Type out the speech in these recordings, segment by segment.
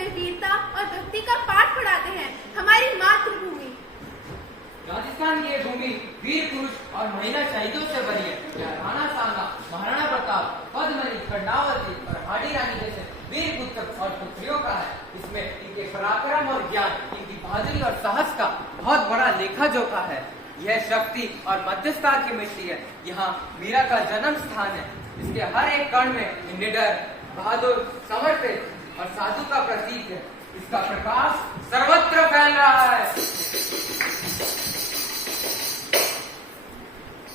हमें वीरता और भक्ति का पाठ पढ़ाते हैं। हमारी मातृभूमि राजस्थान की ये भूमि वीर पुरुष और महिला शहीदों से भरी है। यह राणा सांगा, महाराणा प्रताप, पद्मनी, कर्णावती और हाडी रानी जैसे वीर पुत्र और पुत्रियों का है। इसमें इनके पराक्रम और ज्ञान, इनकी बहादुरी और साहस का बहुत बड़ा लेखा जोखा है। यह शक्ति और मध्यस्थता की मिट्टी है। यहाँ मीरा का जन्म स्थान है। इसके हर एक कण में निडर, बहादुर, समर्पित और साधु का प्रतीक है। इसका प्रकाश सर्वत्र फैल रहा है।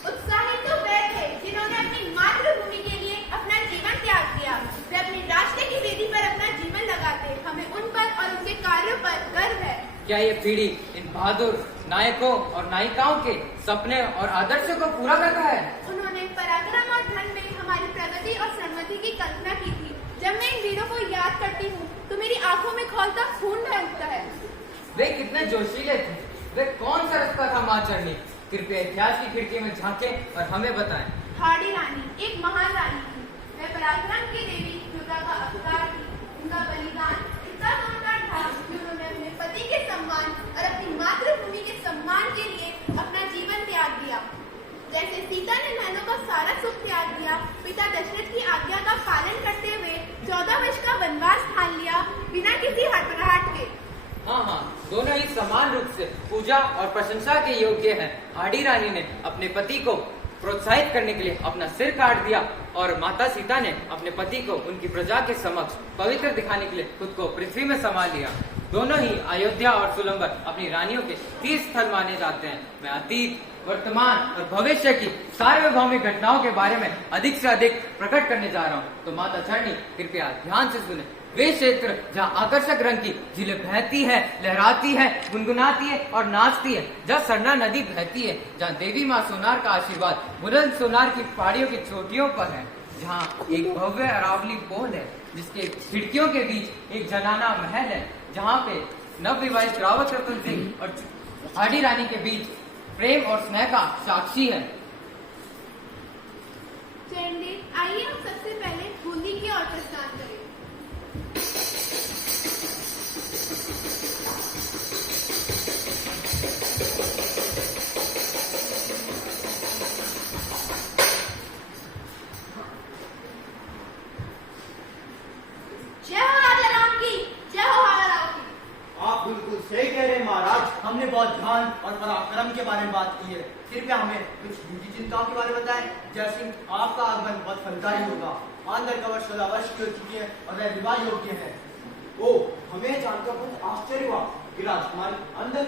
उत्साहित तो वे थे जिन्होंने अपनी मातृभूमि के लिए अपना जीवन त्याग दिया। वे अपने राष्ट्र की वेदी पर अपना जीवन लगाते। हमें उन पर और उनके कार्यों पर गर्व है। क्या ये पीढ़ी इन बहादुर नायकों और नायिकाओं के सपने और आदर्शों को पूरा करता है? उन्होंने पराक्रम और धन में हमारी प्रगति और समृद्धि की कल्पना की थी। जब मैं इन वीरों को याद करती हूँ तो मेरी आंखों में खौलता खून बह उठता है। वे कितने जोशीले थे। वे कौन सा रास्ता था मां चढ़नी? कृपया इतिहास की खिड़की में झांकें और हमें बताएं। हाडी रानी एक महान रानी थी। वह पराक्रम की देवी दुर्गा का अवतार थी। उनका बलिदान इतना जोरदार था कि उन्होंने अपने पति के सम्मान और अपनी मातृभूमि के सम्मान के लिए अपना जीवन त्याग दिया। जैसे सीता ने महलों का सारा सुख त्याग दिया, पिता दशरथ की आज्ञा का पालन करते हुए 14 वर्ष का वनवास ठान लिया बिना किसी हटपटाहट के। हाँ, दोनों ही समान रूप से पूजा और प्रशंसा के योग्य हैं। हाडी रानी ने अपने पति को प्रोत्साहित करने के लिए अपना सिर काट दिया और माता सीता ने अपने पति को उनकी प्रजा के समक्ष पवित्र दिखाने के लिए खुद को पृथ्वी में समा लिया। दोनों ही अयोध्या और सुलंबर अपनी रानियों के तीर्थ स्थल माने जाते हैं। मैं अतीत, वर्तमान और भविष्य की सार्वभौमिक घटनाओं के बारे में अधिक से अधिक प्रकट करने जा रहा हूँ, तो माता चरणी कृपया ध्यान से सुने। वे क्षेत्र जहाँ आकर्षक रंग की झीलें बहती है, लहराती है, गुनगुनाती है और नाचती है, जहाँ सरना नदी बहती है, जहाँ देवी माँ सोनार का आशीर्वाद बुलंद सोनार की पहाड़ियों की चोटियों पर है, जहाँ एक भव्य अरावली पोल है जिसके खिड़कियों के बीच एक जनाना महल है, जहाँ पे नवविवाहित रावत रतन सिंह और हाडी रानी के बीच प्रेम और स्नेह का साक्षी है। चंडी, आइए हम सबसे पहले बूंदी की ओर प्रस्थान करें। जय हो राजा राम की, जय हो हाड़ा राम की। आप बिल्कुल सही कह रहे हैं महाराज। हमने बहुत ध्यान और पराक्रम के बारे में बात की है। कृपया हमें कुछ निजी चिंताओं के बारे में बताएं। जैसे आपका आगमन बहुत फलदायी होगा। आंध्र कवर 16 वर्ष की हो चुकी है और वह विवाह योग्य है। ओ, हमें जानकर बहुत आश्चर्य हुआ कि राजकुमारी अंदर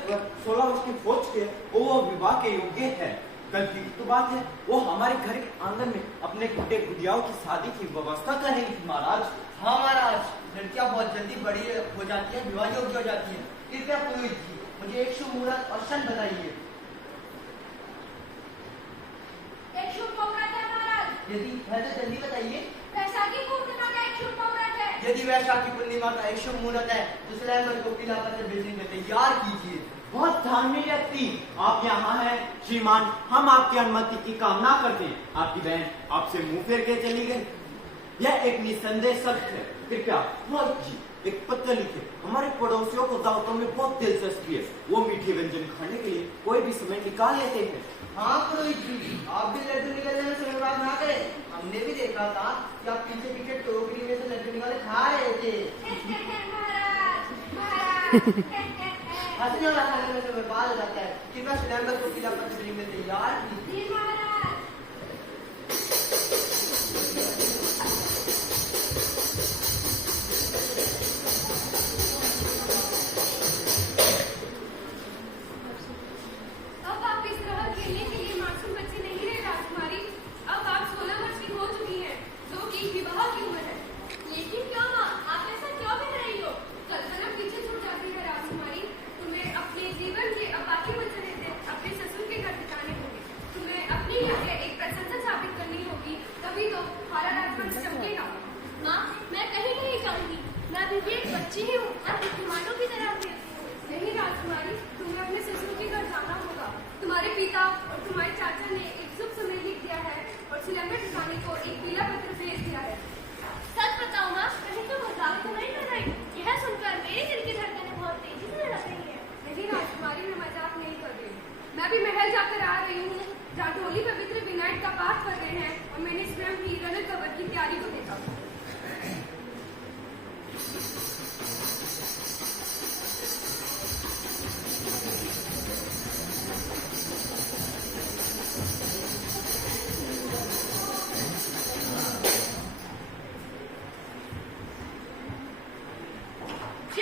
16 वर्ष की हो चुकी है और वो विवाह के योग्य है। गलती की तो बात है, वो हमारे घर के आंगन में अपने गुड्डे गुड़ियाओं की शादी की व्यवस्था कर रही थी महाराज। हाँ महाराज, लड़कियां बहुत जल्दी बड़ी हो जाती है, विवाह योग्य हो जाती है। कृपया पुरोहित जी मुझे एक शुभ मुहूर्त और क्षण बताइए। एक शुभ मुहूर्त है महाराज। यदि है तो जल्दी बताइए। वैशाखी पूर्णिमा का एक शुभ मुहूर्त है। यदि वैशाखी पूर्णिमा का एक शुभ मुहूर्त है तो स्वयं को पिलाकर से भेजने में तैयार कीजिए। बहुत धार्मिक व्यक्ति आप यहाँ हैं श्रीमान। हम आपकी अनुमति की कामना करते हैं। आपकी बहन आपसे मुंह फेर के चली गई, यह एक निसंदेह सत्य है। कृपया पुरोहित जी एक पत्र लिखे। हमारे पड़ोसियों को दावतों में बहुत दिलचस्पी है। वो मीठे व्यंजन खाने के लिए कोई भी समय निकाल लेते हैं। हाँ पुरोहित जी, आप भी लड्डू निकलने में समय बर्बाद ना करें। हमने भी देखा था कि आप पीछे पीछे टोकरी में से लड्डू निकाले खा रहे थे। हंसने वाला खाने में से बर्बाद हो जाता है। कृपया सिलेंडर को पीला पत्र देने में तैयार कीजिए। अब आप इस तरह खेलने के लिए मासूम बच्चे नहीं रहे राजकुमारी। अब आप 16 वर्ष की हो चुकी हैं, जो कि विवाह की उम्र है। लेकिन क्यों माँ, आप ऐसा क्यों कह रही हो? कल्पना पीछे छूट जाती है राजकुमारी। तुम्हें अपने जीवन के अब बाकी बचे रहते अपने ससुर के घर बिताने होंगे। जय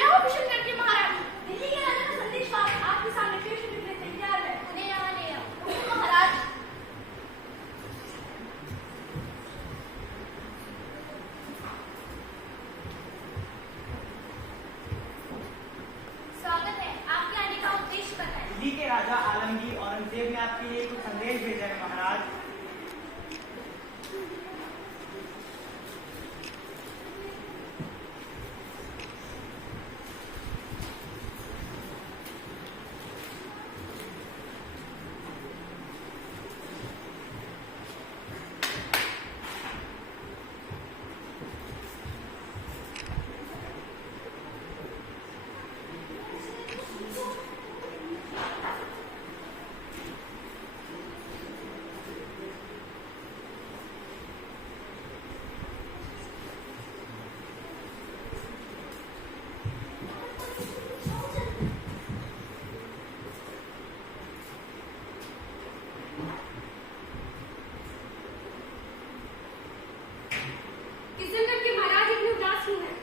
हो किशनगढ़ के महाराज। दिल्ली के राजा का संदेश आपके सामने पेश करने के लिए तैयार है। उन्हें यहाँ ले आओ। महाराज। स्वागत है। आपके आने का उद्देश्य बताएं। दिल्ली के राजा आलमगीर औरंगजेब ने आपके लिए कुछ संदेश भेजा है महाराज। किशनगढ़ के महाराज इतने उदास क्यों हैं?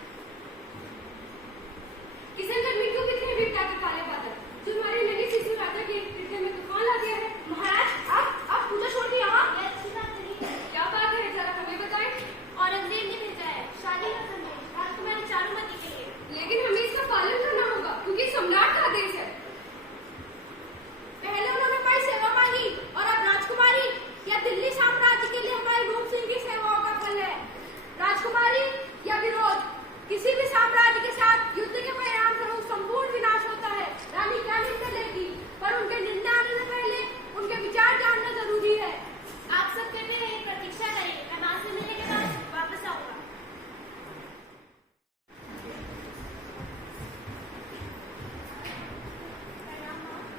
किशनगढ़ में क्यों बिखरे विपदा के काले बादल जो हमारे नन्हे शिशु राजा के हृदय में तूफान ला दिया है? महाराज आप पूजा छोड़ के यहाँ? ये अच्छी बात नहीं है। क्या बात है, जरा हमें बताएं। औरंगजेब ने भेजा है शादी का संदेश राजकुमारी चारुमती के लिए। लेकिन हमें इसका पालन करना होगा क्योंकि सम्राट का आदेश है। पहले उन्होंने हमारी सेवा मांगी और अब राजकुमारी या दिल्ली साम्राज्य के लिए हमारे रूप सिंह की सेवाओं का फल है। राजकुमारी या विरोध, किसी भी साम्राज्य के साथ युद्ध के परिणाम स्वरूप संपूर्ण विनाश होता है। रानी क्या निर्णय लेगी, पर उनके निर्णय आने से पहले उनके विचार जानना जरूरी है। आप सब कहते हैं प्रतीक्षा करें, मैं मां से मिलने के बाद वापस आऊंगा।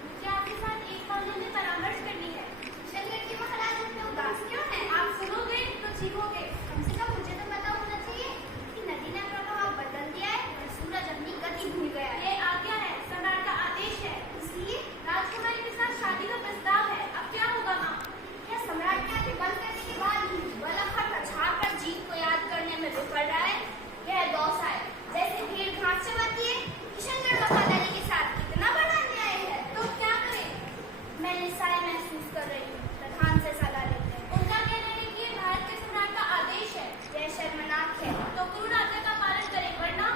मुझे आपके साथ एक मामले में परामर्श करनी है। किशनगढ़ के महाराज इतने उदास क्यों हैं? आप सुनोगे तो चीखोगे। कम से कम मुझे तो पता होना चाहिए कि नदी ने अपना प्रभाव बदल दिया है और सूरज अपनी गति भूल गया है। ये आज्ञा है, सम्राट का आदेश है, इसलिए राजकुमारी के साथ शादी का प्रस्ताव है। अब क्या होगा माँ? क्या सम्राट के आगे बंद करने के बाद बलखत अछाड़ कर जीत को याद करने में विफल रहा है? यह दौसा है, जैसे भीड़ घास चबाती है। किशनगढ़ वफादारी के साथ कितना बड़ा अन्याय है। तो क्या करें? मैं निस्सहाय महसूस कर रही हूँ। प्रधान से सलाह लेते हैं। उनका कहना है कि ये भारत के सम्राट का आदेश है। यह शर्मनाक है। तो क्रूर आज्ञा का पालन करें, वरना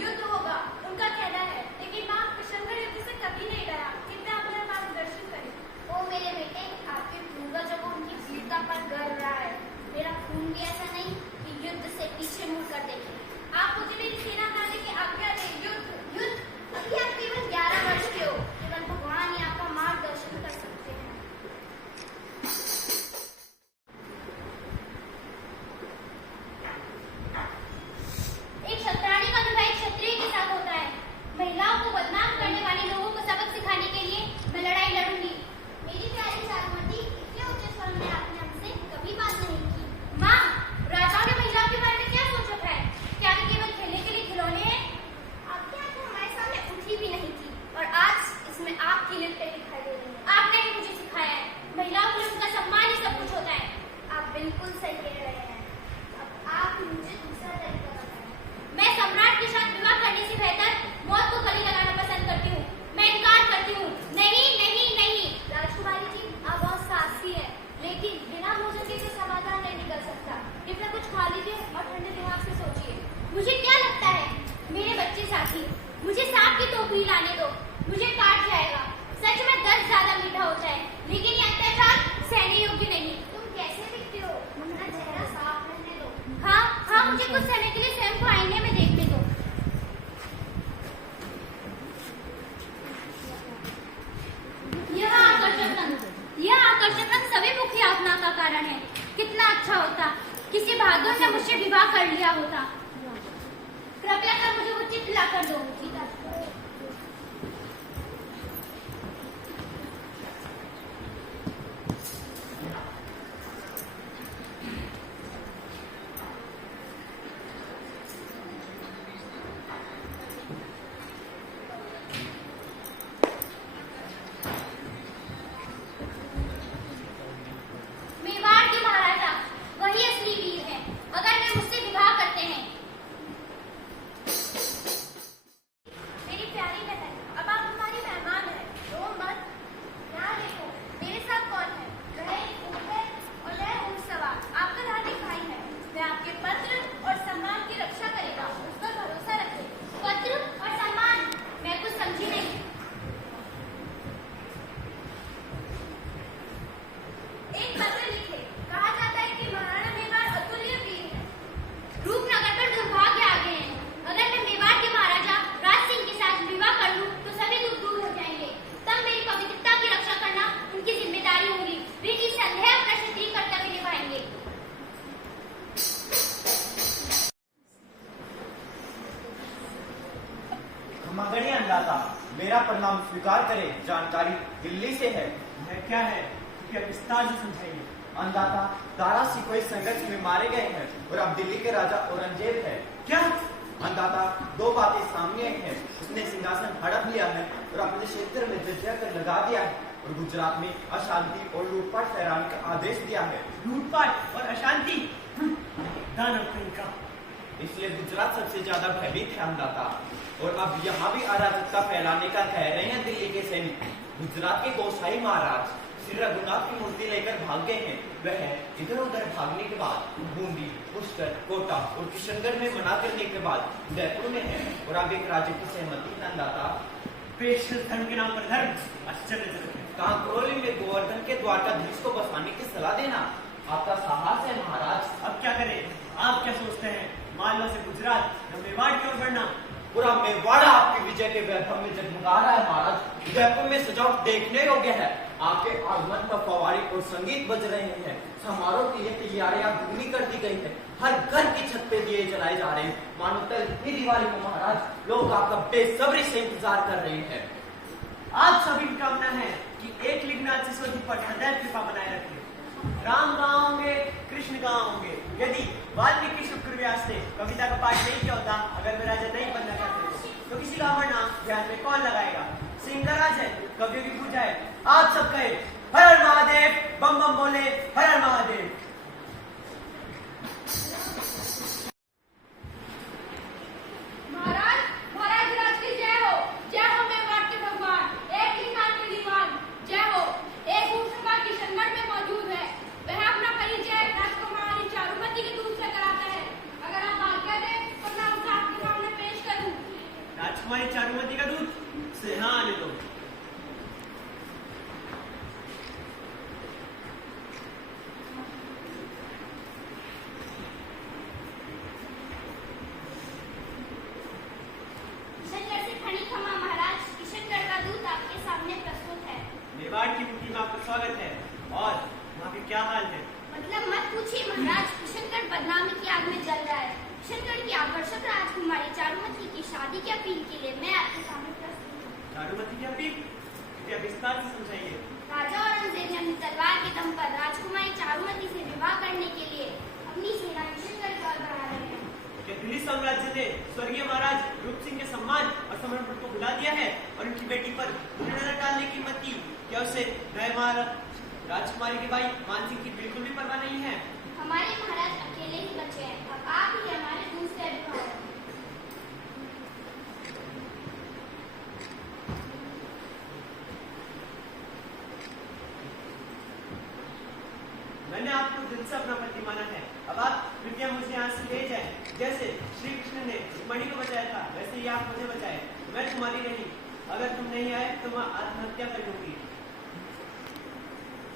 युद्ध होगा। उनका कहना है। लेकिन माँ, किशनगढ़ युद्ध से कभी नहीं डरा। कृपया अपना मार्गदर्शन करें। ओ मेरे बेटे, आपके पूर्वजों को उनकी वीरता पर गर्व रहा है। मेरा खून भी ऐसा नहीं कि युद्ध से पीछे मुड़ कर देखे। आप मुझे मेरी सेना बनाने की आज्ञा दें। युद्ध अभी आप केवल 11 वर्ष के हो। केवल भगवान ही आपका मार्गदर्शन कर सकते हैं। एक क्षत्राणी का विवाह एक क्षत्रिय के साथ होता है। महिलाओं को बदनाम करने वाले लोगों को सबक सिखाने के लिए मैं लड़ाई लड़ूंगी। मेरी प्यारी चारुमती, इतने ऊंचे स्वर में आपने हमसे कभी बात नहीं की। माँ, राजाओं ने महिलाओं के बारे में क्या सोच रखा है? क्या वे केवल खेलने के लिए खिलौने हैं? आपकी आंखें हमारे सामने उठी भी नहीं थी और आज इसमें आपकी लिपटें दिखाई दे रही हैं। आपने ही मुझे सिखाया है, महिलाओं के लिए उनका सम्मान ही सब कुछ होता है। आप बिल्कुल सही कह रहे हैं। अब आप मुझे दूसरा तरीका बताएं। मैं सम्राट के साथ विवाह करने से बेहतर मौत को गले लगाना पसंद करती हूँ। मैं इनकार करती हूँ। नहीं नहीं नहीं। राजकुमारी जी, आप बहुत साहसी है, लेकिन बिना भोजन के कोई समाधान नहीं निकल सकता। कृपया कुछ खा लीजिए और ठंडे दिमाग से सोचिए। मुझे क्या लगता है, मेरे बच्चे साथी, मुझे सांप की टोकरी लाने दो, मुझे काट जाएगा। सच में दर्द ज्यादा मीठा होता है, लेकिन ये अत्याचार सहने योग्य नहीं। तुम कैसे दिखते हो? अपना चेहरा साफ रहने दो। हाँ, मुझे कुछ समय के लिए स्वयं को आईने में देखने दो। यह आकर्षक रंग सभी मुखी आत्मा का कारण है। कितना अच्छा होता किसी बहादुर ने मुझसे विवाह कर लिया होता। कृपया कर मुझे वो चित्र ला कर दो। मेरा प्रणाम स्वीकार करें। जानकारी दिल्ली से है। यह क्या है? कृपया विस्तार से समझाइए। अन्नदाता, दारा सिकोही संघर्ष में मारे गए हैं और अब दिल्ली के राजा औरंगजेब है। क्या? अन्नदाता, दो बातें सामने आई हैं। उसने सिंहासन हड़प लिया है और अपने क्षेत्र में जजिया कर लगा दिया है और गुजरात में अशांति और लूटपाट फैलाने का आदेश दिया है। लूटपाट और अशांति? दानव कहीं का। इसलिए गुजरात सबसे ज्यादा भयभीत है अन्नदाता, और अब यहाँ भी अराजकता फैलाने का कह रहे हैं दिल्ली के सैनिक। गुजरात के गोसाई महाराज श्री रघुनाथ की मूर्ति लेकर भाग गए हैं। वह इधर उधर भागने के बाद बूंदी, पुष्कर, कोटा और किशनगढ़ में मना करने के बाद उदयपुर में है और अब एक राज्य की सहमति है। अन्नदाता, पेशल धर्म के नाम पर धर्म आश्चर्यजनक है। कांकरोली में गोवर्धन के द्वारकाधीश को बसाने की सलाह देना आपका साहस है महाराज। अब क्या करें? आप क्या सोचते हैं? मालवा से गुजरात या मेवाड़ की ओर बढ़ना? पूरा मेवाड़ आपकी विजय के वैभव में जगमगा रहा है महाराज। उदयपुर में सजावट देखने योग्य है। आपके आगमन पर फव्वारे और संगीत बज रहे हैं। समारोह की ये तैयारियां पूरी कर दी गई है। हर घर की छत पे दिए जलाए जा रहे हैं। मानो कल दिवाली में महाराज लोग आपका बेसब्री से इंतजार कर रहे हैं। आप सभी की कामना है कि एक लिंगनाथ सिसोदी पर सदैव कृपा बनाए रखें। राम गाओगे, कृष्ण गाओगे। यदि वाल्मीकि शुक्र व्यास ने कविता का पाठ नहीं किया होता, अगर वे राजा नहीं बनना चाहते तो किसी का वरना ध्यान में कौन लगाएगा? सिंगराज है, कवियों की पूजा है। आप सब कहे हर हर महादेव, बम बम बोले हर हर महादेव। महाराज, महाराज राज की जय हो। जय हो मेवाड़ के भगवान, एक लिंगान के दीवान। जय हो। एक भूसभा किशनगढ़ में मौजूद है। वह अपना परिचय राजकुमारी चारुमती के दूत से कराता है। अगर आप आज्ञा दें तो मैं उसे आपके सामने पेश करूं। राजकुमारी चारुमती का दूत से हाँ आने दो। किशनगढ़ से खड़ी खमा महाराज, किशनगढ़ का दूत आपके सामने प्रस्तुत है। मेवाड़ की मुट्ठी में आपका स्वागत है। और वहाँ पे क्या हाल है? मतलब मत पूछिए महाराज, किशनगढ़ बदनामी की आग में जल रहा है। किशनगढ़ की आकर्षक राजकुमारी चारुमती की शादी की अपील के लिए मैं आपके सामने प्रस्तुत हूँ। चारुमती की अपील? कृपया विस्तार से समझाइए। राजा औरंगजेब ने अपनी तलवार के दम पर राजकुमारी चारुमती से विवाह करने के लिए अपनी सेना किशनगढ़ की ओर बढ़ा रहे हैं। क्या दिल्ली साम्राज्य ने स्वर्गीय महाराज रूप सिंह के सम्मान और समर्पण को भुला दिया है और उनकी बेटी पर नजर डालने की मत की? क्या उसे नए महाराज राजकुमारी के भाई मान सिंह की बिल्कुल भी परवाह नहीं है? हमारे महाराज अकेले ही बचे हैं। अब आप ही हमारे दूसरे अभिभावक। मैंने आपको दिल से अपना पति माना है। अब आप कृपया मुझे यहाँ से ले जाएं। जैसे श्री कृष्ण ने मणि को बचाया था, वैसे ही आप मुझे बचाए। मैं तुम्हारी नहीं। अगर तुम नहीं आए तो मैं आत्महत्या कर लूंगी।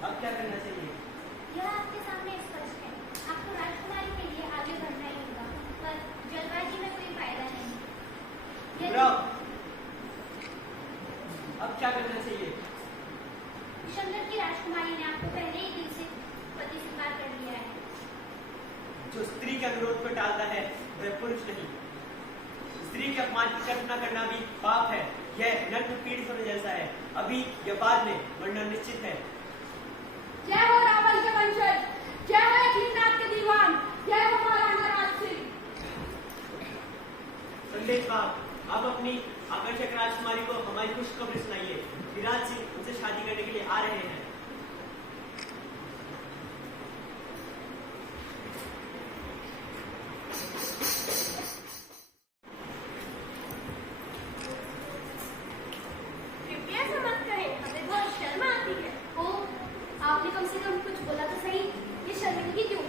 अब क्या करना चाहिए? यह आपके सामने स्पष्ट है। आपको राजकुमारी के लिए आगे बढ़ना ही होगा, पर जल्दबाजी में कोई फायदा नहीं। घबराओ। अब क्या करना चाहिए? किशनगढ़ की राजकुमारी ने आपको पहले ही दिल से पति स्वीकार कर लिया है। जो स्त्री के अनुरोध को टालता है वह पुरुष नहीं। स्त्री के अपमान की कल्पना करना भी पाप है। यह नग्न पीड़ित होने जैसा है। अभी या बाद में मरना निश्चित है। जय हो रावण के वंशज, जय हो एकलिंगनाथ के दीवान, जय हो महाराणा राज सिंह। संदेश बाप, आप अपनी आकर्षक राजकुमारी को हमारी खुशखबरी सुनाइए। विराज सिंह उनसे शादी करने के लिए आ रहे हैं। कृपया ऐसा मत करें, हमें बहुत शर्म आती है। ओ, आपने कम से कम कुछ बोला तो सही। ये शर्मिंदगी क्यों?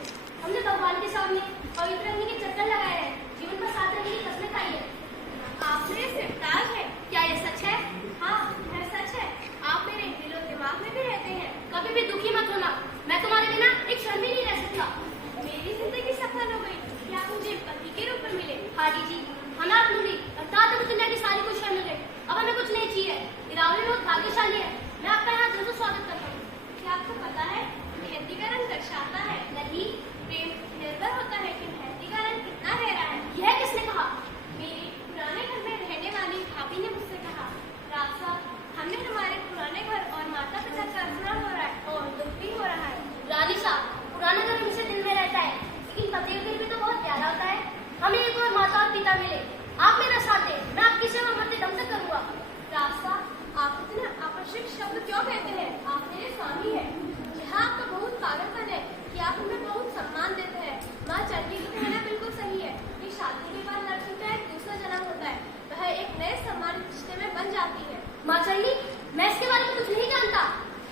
हमने भगवान के सामने पवित्र अग्नि के चक्कर लगाए हैं, जीवन पर साथ रहने की कसमें खाई है। आपने सिरताज है, क्या ये सच है? हाँ, यह सच है। आप मेरे दिलो दिमाग में भी रहते हैं। कभी भी दुखी मत होना, मैं तुम्हारे बिना एक क्षण भी नहीं रह सकता। मेरी जिंदगी सफल हो गई कि आप मुझे पति के रूप में मिले। हाजी जी, हमें आप मिली अर्थात हमें दुनिया की सारी खुशियां मिल गई। अब हमें कुछ नहीं चाहिए। इरावली बहुत भाग्यशाली है। मैं आपका यहाँ दिल से स्वागत करता हूँ। क्या आपको पता है मेहंदी का रंग दर्शाता है, नहीं प्रेम निर्भर होता है कि मेहंदी का रंग कितना गहरा है। यह किसने कहा? मेरे पुराने घर में रहने वाली भाभी ने मुझसे कहा। रात क्यों कहते हैं आप मेरे स्वामी हैं? यह आपका बहुत पागलपन है कि आप हमें बहुत सम्मान देते हैं। माँ चंडी का कहना बिल्कुल सही है कि शादी के बाद लड़की का एक दूसरा जन्म होता है, वह एक नए सम्मान रिश्ते में बन जाती है। माँ चंडी, मैं इसके बारे में कुछ नहीं जानता।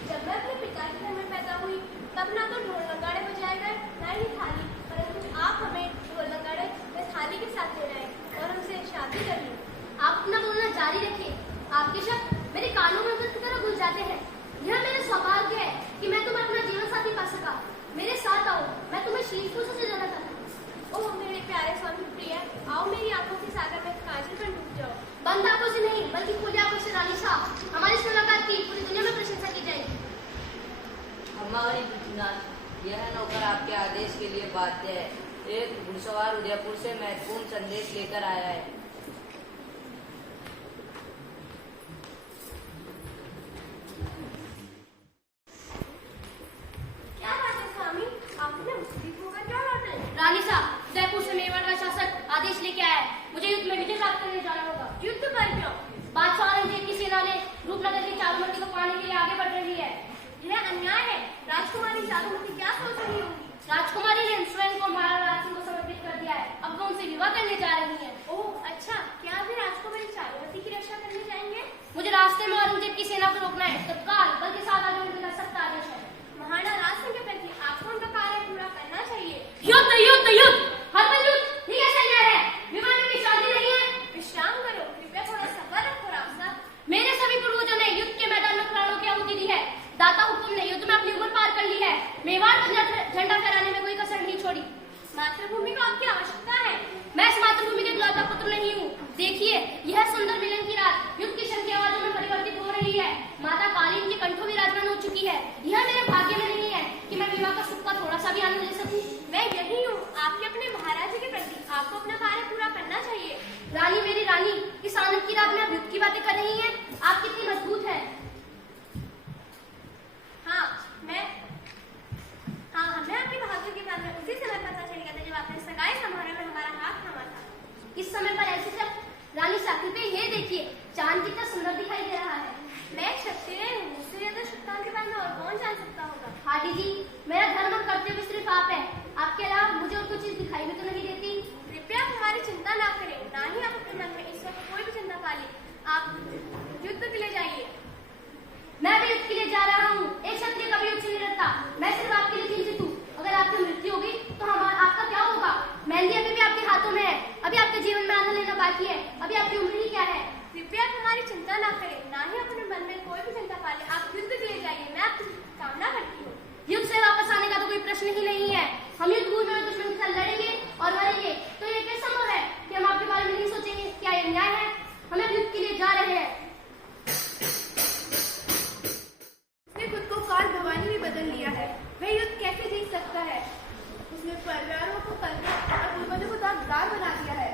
जब मैं अपने पिता के घर में पैदा हुई तब ना तो ढोल नगाड़े बजाए गए ना ही थाली, परंतु आप हमें ढोल नगाड़े में थाली के साथ ले रहे और हमसे शादी कर ली। आप अपना बोलना जारी रखिए। आपके शब्द मेरे कानों में की तरह घुल जाते हैं। यह मेरा सौभाग्य है कि मैं तुम्हें अपना जीवन साथी पा सका। मेरे साथ आओ, मैं तुम्हें शीश से जाना चाहता हूँ। ओह मेरे प्यारे स्वामी प्रिय, आओ मेरी आंखों के सागर में काजल पर डूब जाओ। बंद आंखों से नहीं बल्कि खुली आंखों से रानी साहब, हमारी इस मुलाकात की पूरी दुनिया में प्रशंसा की जाएगी। हमारी पृथ्वीनाथ, यह नौकर आपके आदेश के लिए बाध्य है। एक घुड़सवार उदयपुर से महत्वपूर्ण संदेश लेकर आया है। क्या बात है स्वामी, आपने मुसीबत होकर क्यों लौटे? रानी साहब, उदयपुर से मेवाड़ का शासक आदेश लेके आया है। मुझे युद्ध में विजय प्राप्त करने जाना होगा। युद्ध पर क्यों? बादशाह औरंगजेब की सेना ने रूपनगर की चारुमती को पाने के लिए आगे बढ़ रही है। यह अन्याय है। राजकुमारी चारुमती क्या सोच रही होगी? राजकुमारी ने स्वयं को महाराज सिंह को समर्पित कर दिया है। अब वो उनसे विवाह करने जा रही है। ओह अच्छा, क्या भी राजकुमारी चारुमती की रक्षा करने जाएंगे? मुझे रास्ते में औरंगजेब की सेना को रोकना है। तत्काल बल्कि सादा का सख्त आदेश है। महाराणा राज सिंह के प्रति आपको उनका कार्य पूरा करना चाहिए। युद्ध युद्ध युद्ध, हर पल युद्ध, ये कैसा न्याय है? विमान में शादी नहीं है। विश्राम करो, कृपया थोड़ा सब्र रखो राम साहब। मेरे सभी पूर्वजों ने युद्ध के मैदान में प्राणों की आहुति दी है। दाता हुकुम ने युद्ध में अपनी उम्र पार कर ली है। मेवाड़ को झंडा फहराने में कोई कसर नहीं छोड़ी। मातृभूमि को आपकी आवश्यकता है। मैं इस मातृभूमि के इकलौता पुत्र नहीं हूँ। देखिए, यह सुंदर मिलन की रात युद्ध की शंख की आवाजों में परिवर्तित हो रही है। माता काली इनके कंठों में राजमान हो चुकी है। यह मेरे भाग्य में नहीं है कि मैं विवाह का सुख का थोड़ा सा भी आनंद ले सकूं। मैं यही हूँ। आपके अपने महाराज के प्रति आपको अपना कार्य पूरा करना चाहिए। रानी, मेरी रानी, इस आनंद की रात में आप युद्ध की बातें कर रही हैं। आप कितनी मजबूत है। हमें आपके भाग्य के बारे में उसी समय पता चलेगा जब आपने सगाई समारोह में हमारा हाथ थामा था। इस समय पर ऐसे सब रानी साथी पे ये देखिए, चांद कितना सुंदर दिखाई दे रहा है। मैं क्षत्रिय हूँ, मुझसे ज्यादा शक्तिशाली के बारे में और कौन जान सकता होगा? हाडी जी, मेरा धर्म और कर्तव्य सिर्फ आप है। आपके अलावा मुझे और कोई चीज दिखाई भी तो नहीं देती। कृपया आप हमारी चिंता ना करें, ना ही आप अपने मन में इस वक्त कोई भी चिंता पाली। आप युद्ध के लिए जाइए। मैं भी युद्ध के लिए जा रहा हूँ। एक क्षत्रिय कभी युद्ध से नहीं डरता। मैं सिर्फ आपके लिए चिंतित हूँ। अगर आपकी मृत्यु होगी तो आपका क्या होगा? मेहंदी अभी भी आपके हाथों में है। अभी आपके जीवन में आनंद लेना बाकी है। अभी आपकी उम्र ही क्या है? कृपया आप हमारी चिंता ना करें, ना ही अपने मन में कोई भी चिंता पाले। आप युद्ध के लिए जाइए, मैं आपकी कामना करती हूँ। युद्ध से वापस आने का तो कोई प्रश्न ही नहीं है। हम युद्ध भूमि में दुश्मन के साथ लड़ेंगे और मरेंगे। तो ये कैसे संभव है कि हम आपके बारे में नहीं सोचेंगे? क्या ये न्याय है? हम युद्ध के लिए जा रहे हैं। उसने खुद को काल भवानी में बदल लिया है। वह युद्ध कैसे जीत सकता है? उसने परिवारों को कलंकित और पूर्वजों को दागदार बना दिया है।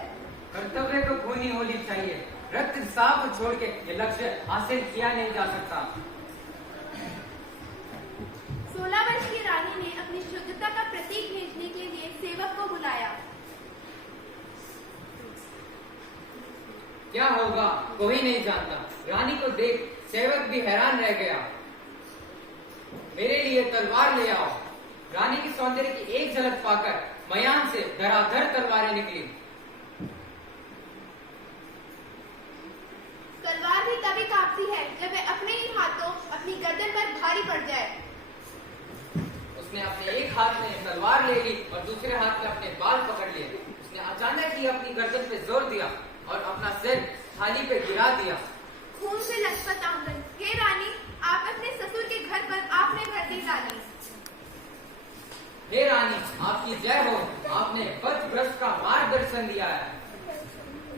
कर्तव्य को खूनी होनी चाहिए। रक्त साफ छोड़ के ये लक्ष्य हासिल किया नहीं जा सकता। 16 वर्ष की रानी ने अपनी शुद्धता का प्रतीक भेजने के लिए सेवक को बुलाया। क्या होगा कोई नहीं जानता। रानी को देख सेवक भी हैरान रह गया। मेरे लिए तलवार ले आओ। रानी की सौंदर्य की एक झलक पाकर मयान से धराधर तलवारें निकली। तलवार भी तभी कांपती है जब वह अपने ही हाथों अपनी गर्दन पर भारी पड़ जाए। उसने अपने एक हाथ में तलवार ले ली और दूसरे हाथ में अपने बाल पकड़ लिए। उसने अचानक ही अपनी गर्दन पे जोर दिया और अपना सिर थाली पे गिरा दिया। खून से लथपथ आंगन। हे रानी, आप अपने ससुर के घर पर आपने भर्ती डाली। हे रानी, आपकी जय हो। आपने पथभ्रष्ट का मार्गदर्शन दिया है।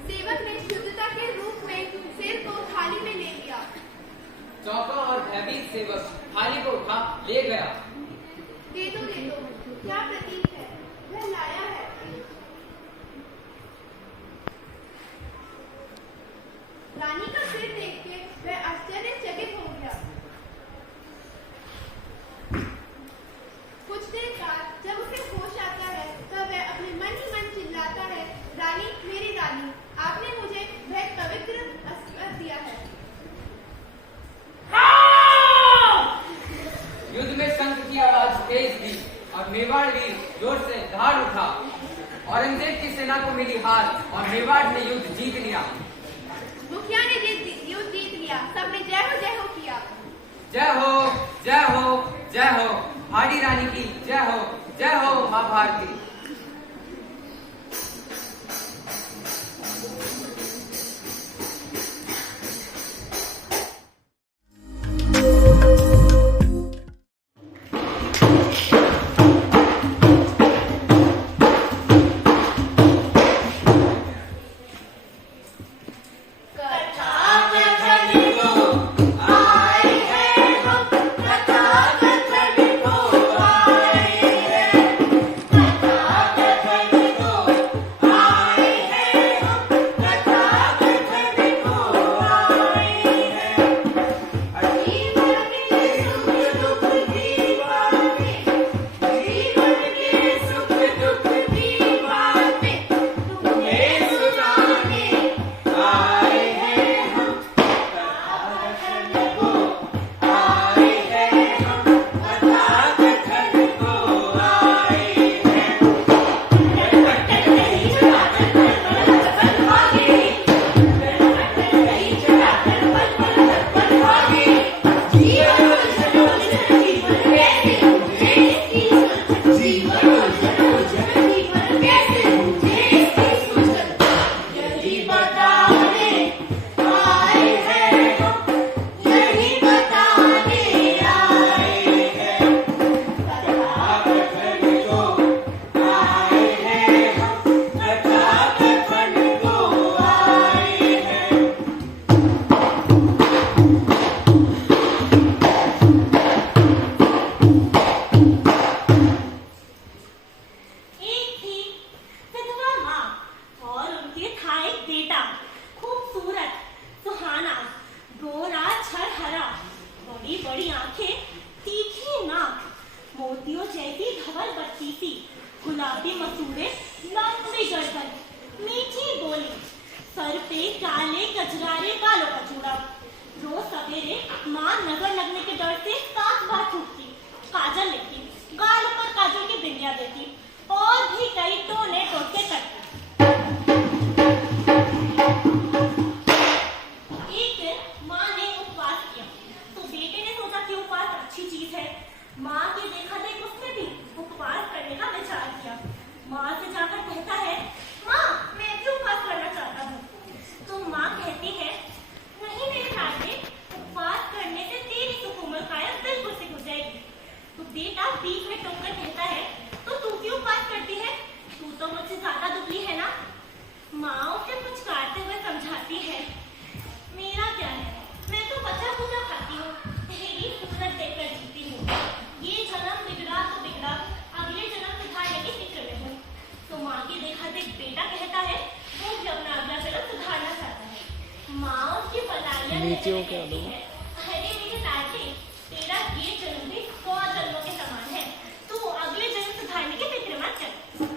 सेवक ने शुद्धता के रूप में सिर को थाली में ले लिया। चौका और भयभीत सेवक थाली को उठा ले गया। दे दो, क्या प्रतीक है? वह लाया है। रानी का सिर देख के वह आश्चर्यचकित हो गया। कुछ देर बाद जब उसे होश आता है तब वह अपने मन ही मन चिल्लाता है, रानी, मेरी रानी, आपने मुझे वह पवित्र अस्त्र दिया है। की आवाज तेज थी और मेवाड़ वीर जोर से दहाड़ उठा। औरंगजेब की सेना को मिली हार और मेवाड़ ने युद्ध जीत लिया। मुखिया ने युद्ध जीत लिया। सबने जय हो किया। जय हो, जय हो, जय हो हाड़ी रानी की जय हो माँ भारती।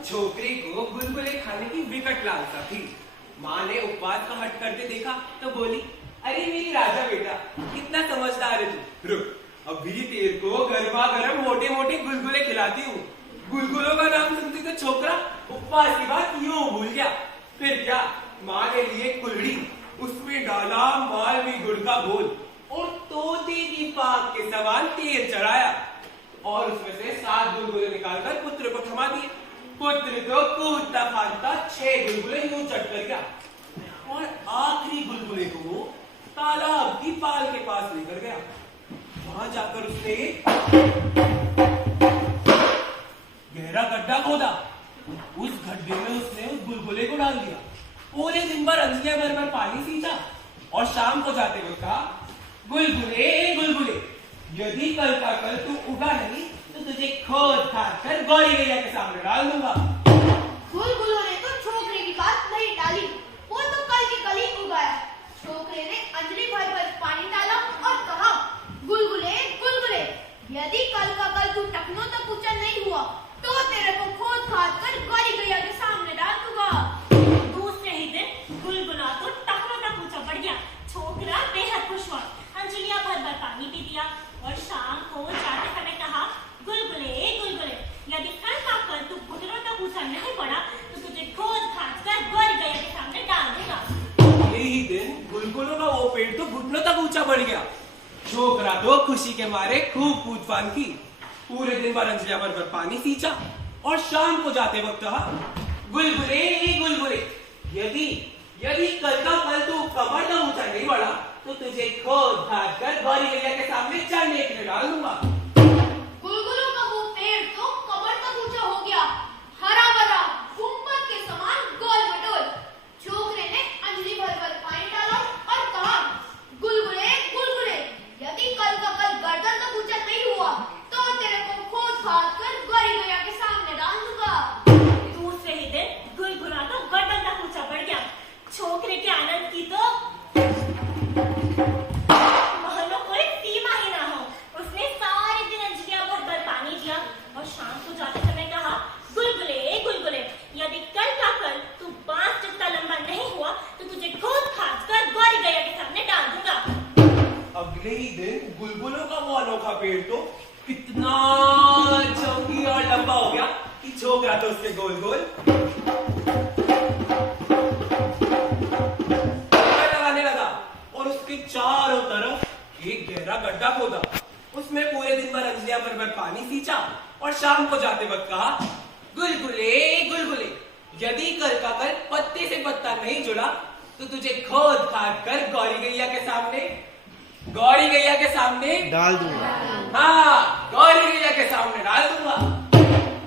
छोकरी को गुलगुले खाने की विकट लालसा थी। माँ ने उपवास का हट करते देखा तो बोली, अरे मेरी राजा बेटा, कितना समझदार है तू। रुक, अभी तेरे को गर्मा गर्म मोटे मोटे गुलगुले खिलाती हूँ। गुलगुलों का नाम सुनती तो छोकरा उपवास की बात यूं भूल गया। फिर क्या, माँ ने लिए कुल्हड़ी, उसमें डाला मालवी गुड़ का घोल और तोते की पाक के समान तेल चढ़ाया और उसमें से 7 गुलगुले निकालकर पुत्र को थमा दिए। पुत्र तो कूदता फांदता 6 गुलगुले यूं चट कर गया और आखिरी गुलगुले को वो तालाब की पाल के पास लेकर गया। वहां जाकर उसने गहरा गड्ढा खोदा। उस गड्ढे में उसने उस गुलगुले को डाल दिया। पूरे दिन भर अंजिया भर पानी सींचा और शाम को जाते हुए कहा, गुलगुले गुलगुले, यदि कल का कल तू उगा नहीं तो तुझे खोद खाद कर गौरी गैया के सामने डाल दूंगा। गुलगुलों ने तो छोकरे की बात नहीं टाली, वो तो कल के कल ही उगाया। छोकरे ने अंजलि भर पानी डाला और कहा, गुलगुले गुलगुले, यदि कल का कल तू टकनो तक ऊंचा नहीं हुआ तो तेरे को खोद खाद कर गौरी गैया के सामने डाल दूंगा। दूसरे ही दिन गुलगुला तो टकनो तक ऊंचा बढ़ गया। छोकरा बेहद खुश हुआ, अंजलियां भर पानी पी दिया और शाम को जाते समय कहा, खुशी के मारे खूब कूदफान की। पूरे दिन भर अंजलिया भर पानी सींचा और शाम को जाते वक्त कहा, गुलगुले गुलगुले, यदि यदि कल का कल तू कमर तक ऊंचा नहीं बढ़ा तो तुझे खोद खाद कर गौरी गैया के सामने चढ़ने के लिए डाल दूंगा। गुलगुलों का वो पेड़ तो कमर तक ऊंचा हो गया, हरा भरा गुम्बद के समान गोल मटोल। छोकरे ने अंजलि भर पानी डाला और कहा, गुलगुले गुलगुले, यदि कल का कल गर्दन तक ऊंचा नहीं हुआ तो तेरे को खोद खाद कर गौरी गैया के सामने डाल दूंगा। दूसरे ही दिन गुलगुला तो गर्दन तक ऊंचा बढ़ गया। छोकरे के आनंद की तो महलों कोई सीमा ही ना हो। उसने सारे दिन अंजलिया भर पानी दिया और शाम को जाते समय कहा, गुलगुले गुलगुले, यदि कल का कल तू 5 जितना लंबा नहीं हुआ तो तुझे खोद खाद कर गौरी गैया के सामने डाल दूंगा। अगले ही दिन गुलगुलों का वो अनोखा पेड़ तो इतना चौकी और लंबा हो गया कि छोकरा तो उसके गोल गोल लगाने लगा और उसके चारों तरफ एक गहरा गड्ढा खोदा। उसमें पूरे दिन भर अंजलिया भर पानी सींचा और शाम को जाते वक्त कहा, गुलगुले गुलगुले, यदि कल का कल पत्ते से पत्ता नहीं जुड़ा तो तुझे खोद खाद कर गौरी गैया के सामने डाल दूंगा। हाँ, गौरी गैया के सामने डाल दूंगा।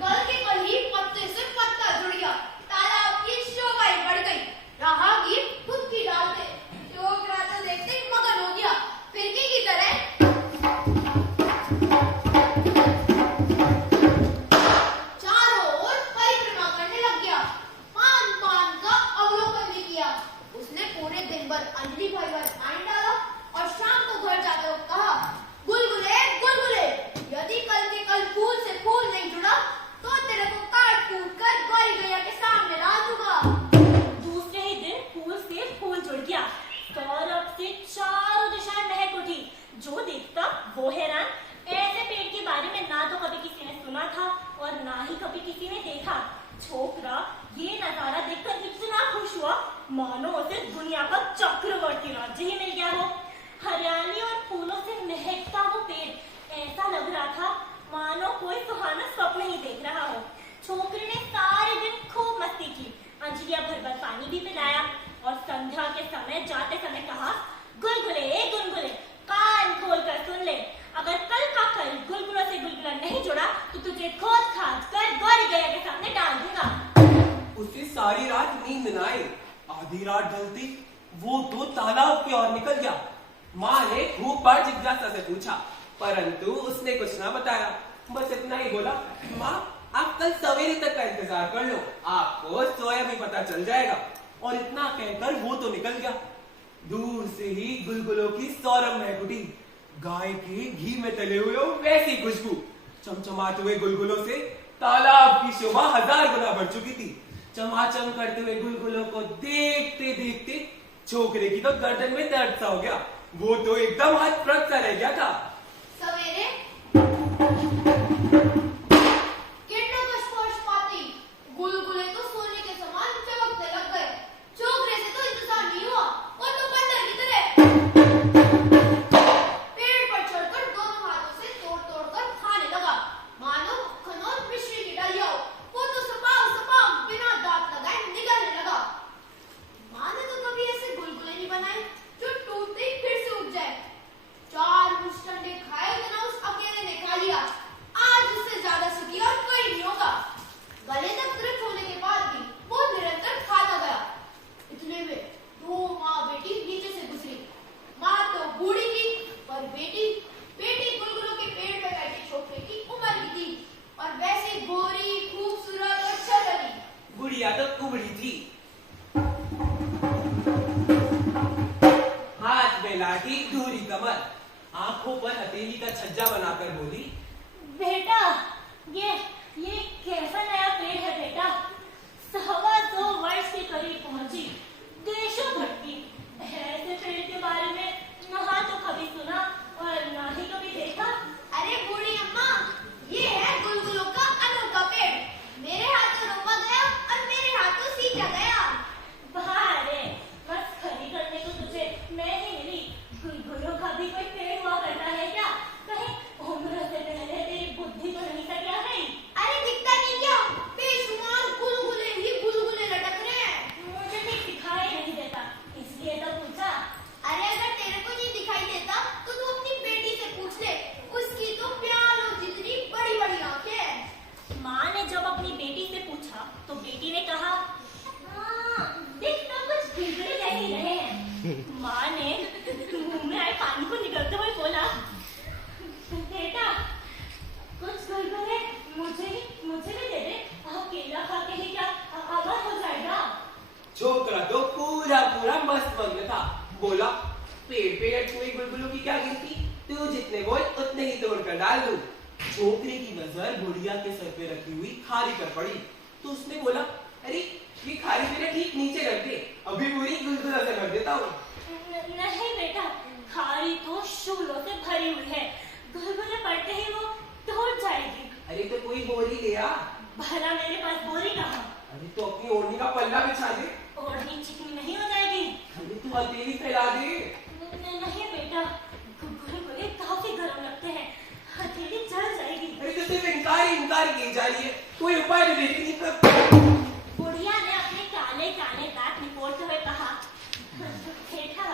कल के कल ही पत्ते से पत्ता जुड़ गया, तालाब की शोभाई बढ़ गई। राहगीर खुद की डालते छोकरा तो देखते ही मगन हो गया। फिरकी की तरह चारों ओर परिक्रमा करने लग गया। पान पान का अवलोकन भी किया। उसने पूरे दिन भर अंजलि भर पानी डाला और शाम को घर जाकर कहा, गुलगुले गुलगुले, यदि कल के कल फूल से फूल नहीं जुड़ा तो तेरे को काट कूट कर गौरी गैया के सामने डाल दूंगा। दूसरे ही दिन फूल से फूल जुड़ गया। सौरभ से चारों दिशाएं महक उठी। जो देखता वो हैरान। ऐसे पेड़ के बारे में ना तो कभी किसी ने सुना था और ना ही कभी किसी ने देखा। छोकरा ये नजारा देखकर इतना खुश हुआ मानो उसे दुनिया का चक्रवर्ती राज्य ही मिल गया हो। हरियाली और फूलों से महकता वो पेड़ ऐसा लग रहा था मानो कोई सुहाना स्वप्न ही देख रहा हो। छोकरे ने सारे दिन खूब मस्ती की, अंजलिया भर पानी भी पिलाया और संध्या के समय जाते समय कहा, गुलगुले गुलगुले, कान खोल कर सुन ले, अगर कल का कल गुलगुला से गुलगुला नहीं जुड़ा तो तुझे खोद खाद कर गौरी गैया के सामने डाल दूंगा। उसे सारी रात नींद न आई। आधी रात ढलती वो तो तालाब की ओर निकल गया। माँ ने खूब बार जिज्ञासा से पूछा, परंतु उसने कुछ ना बताया। बस इतना ही बोला, माँ आप कल सवेरे तक का इंतजार कर लो, आपको सोया भी पता चल जाएगा। और इतना कहकर वो तो निकल गया। दूर से ही गुलगुलों की सौरभ महक उठी। गाय के घी में तले हुए वैसी खुशबू। चमचमाते हुए गुलगुलों से तालाब की शोभा 1000 गुना बढ़ चुकी थी। चमाचम करते हुए गुलगुलों को देखते देखते छोकरे की तो गर्दन में दर्द सा हो गया। वो तो एकदम हतप्रभ सा रह गया था। सवेरे किरणों का स्पर्श पाते ही गुलगुले तो सोने के समान चमकने लग गए। छोकरे से तो इंतजार नहीं हुआ, वो तो बंदर की तरह पेड़ पर चढ़कर दोनों हाथों से तोड़ तोड़ कर खाने लगा मानो मक्खन और मिश्री की डालिया हो। वो तो सपाव सपाव बिना दांत लगाए निगलने लगा। माँ ने तो कभी ऐसे गुलगुले नहीं बनाए जो टूटते ही फिर से उग जाए। 4 मुश्त अंडे डाल दूं। छोकरे की नजर बुढ़िया के सर पे रखी हुई खारी पर पड़ी तो उसने बोला, अरे ये खारी मेरे ठीक नीचे रख दे, अभी पूरी गुलगुला से भर देता हूँ। नहीं बेटा, खारी तो शूलों से भरी हुई है, गुलगुले पड़ते ही वो टूट जाएगी। अरे तो कोई बोरी ले आ। भला मेरे पास बोरी कहाँ? अरे तो अपनी ओढ़नी का पल्ला बिछा दे। ओढ़नी चिकनी नहीं हो जाएगी? अरे तू हथेली फैला दे। नहीं बेटा, गुलगुले काफी गर्म लगते हैं, हथेली जल जाएगी। अरे तो सिर्फ इनकार की जा रही है, कोई उपाय तो देती नहीं कर। बुढ़िया ने अपने काले काले दांत निपोड़ते हुए कहा, बेटा